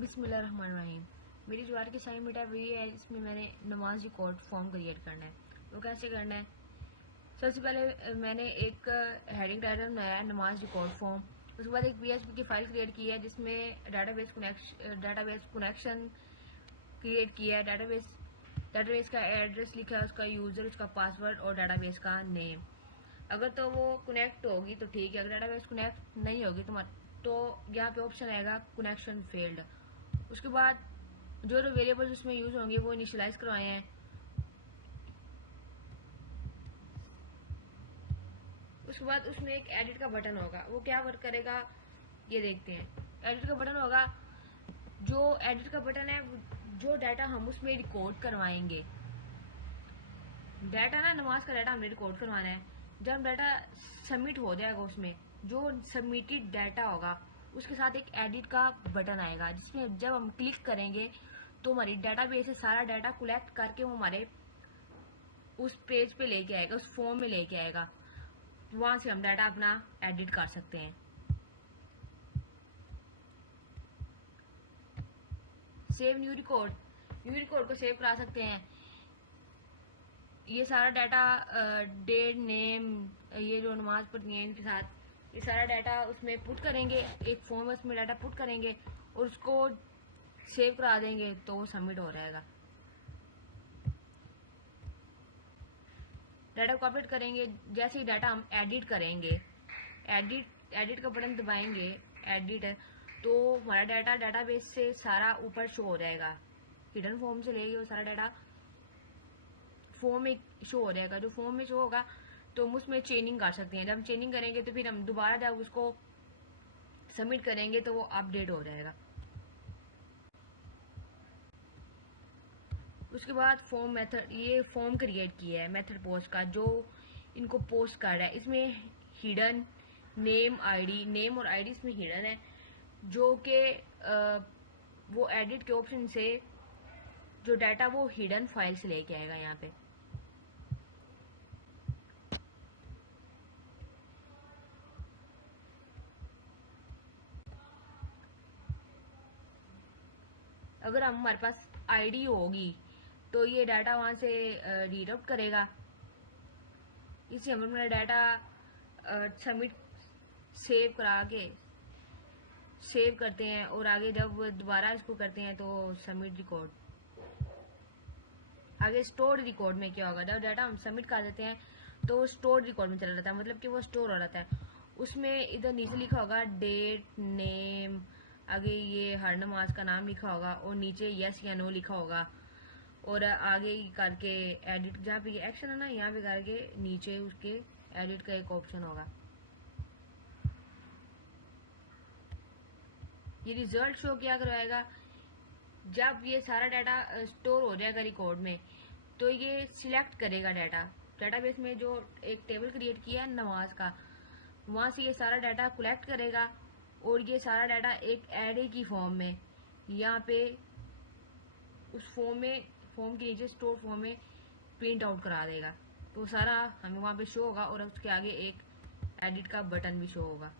बिस्मिल्लाहिर्रहमानिर्रहीम। मेरी जो आज की असाइनमेंट है वही है, इसमें मैंने नमाज रिकॉर्ड फॉर्म क्रिएट करना है। वो कैसे करना है? सबसे पहले मैंने एक हेडिंग टाइटल बनाया है, नमाज रिकॉर्ड फॉर्म। उसके बाद एक PHP की फाइल क्रिएट की है जिसमें डाटाबेस कनेक्शन क्रिएट किया है। डाटाबेस का एड्रेस लिखा है, उसका यूजर, उसका पासवर्ड और डाटाबेस का नेम। अगर तो वो कनेक्ट होगी तो ठीक है, अगर डाटाबेस कनेक्ट नहीं होगी तो यहाँ पे ऑप्शन आएगा कनेक्शन फेल्ड। उसके बाद जो वेरिएबल्स उसमें यूज होंगे वो इनिशियलाइज करवाए हैं। उसके बाद उसमें एक एडिट का बटन होगा, वो क्या वर्क करेगा ये देखते हैं। एडिट का बटन होगा, जो एडिट का बटन है, जो डाटा हम उसमें रिकॉर्ड करवाएंगे, डाटा ना नमाज का डाटा हमें रिकॉर्ड करवाना है। जब डाटा सबमिट हो जाएगा, उसमें जो सबमिटेड डाटा होगा उसके साथ एक एडिट का बटन आएगा, जिसमें जब हम क्लिक करेंगे तो हमारी डाटाबेस से सारा डाटा कलेक्ट करके वो हमारे उस पेज पे लेके आएगा, उस फॉर्म में लेके आएगा। वहां से हम डाटा अपना एडिट कर सकते हैं। सेव न्यू रिकॉर्ड को सेव करा सकते हैं। ये सारा डाटा, डेट, नेम, ये जो नमाज पढ़नी है इनके साथ, ये सारा डाटा उसमें पुट करेंगे, एक फॉर्म में उसमें डाटा पुट करेंगे और उसको सेव करा देंगे तो वो सबमिट हो जाएगा। डाटा को अपडेट करेंगे, जैसे ही डाटा हम एडिट करेंगे, एडिट का बटन दबाएंगे, एडिट है, तो हमारा डाटा डाटाबेस से सारा ऊपर शो हो जाएगा। हिडन फॉर्म से लेके वो सारा डाटा फॉर्म में शो हो जाएगा। जो फॉर्म में शो होगा तो हम उसमें चेंजिंग कर सकते हैं। जब हम चेंजिंग करेंगे तो फिर हम दोबारा जब उसको सबमिट करेंगे तो वो अपडेट हो जाएगा। उसके बाद फॉर्म मेथड, ये फॉर्म क्रिएट किया है मेथड पोस्ट का, जो इनको पोस्ट कर रहा है। इसमें हिडन नेम और आईडी इसमें हिडन है, जो कि वो एडिट के ऑप्शन से जो डाटा वो हिडन फाइल से लेके आएगा। यहाँ पे अगर हमारे पास आईडी होगी तो ये डाटा वहां से रीड आउट करेगा। इसे हम अपना डाटा सबमिट सेव करा के सेव करते हैं और आगे जब दोबारा इसको करते हैं तो सबमिट रिकॉर्ड, आगे स्टोर रिकॉर्ड में क्या होगा, जब डाटा हम सबमिट कर देते हैं तो वो स्टोर रिकॉर्ड में चला जाता है, मतलब कि वो स्टोर हो जाता है। उसमें इधर नीचे लिखा होगा डेट, नेम, आगे ये हर नमाज का नाम लिखा होगा और नीचे यस या नो लिखा होगा, और आगे करके एडिट, जहाँ पे एक्शन है ना, यहाँ पे करके नीचे उसके एडिट का एक ऑप्शन होगा। ये रिजल्ट शो क्या करवाएगा, जब ये सारा डाटा स्टोर हो जाएगा रिकॉर्ड में तो ये सिलेक्ट करेगा डाटाबेस में जो एक टेबल क्रिएट किया है नमाज का, वहां से ये सारा डाटा कलेक्ट करेगा और ये सारा डाटा एक एरे की फॉर्म में यहाँ पे उस फॉर्म के नीचे स्टोर फॉर्म में प्रिंट आउट करा देगा। तो सारा हमें वहां पे शो होगा और उसके आगे एक एडिट का बटन भी शो होगा।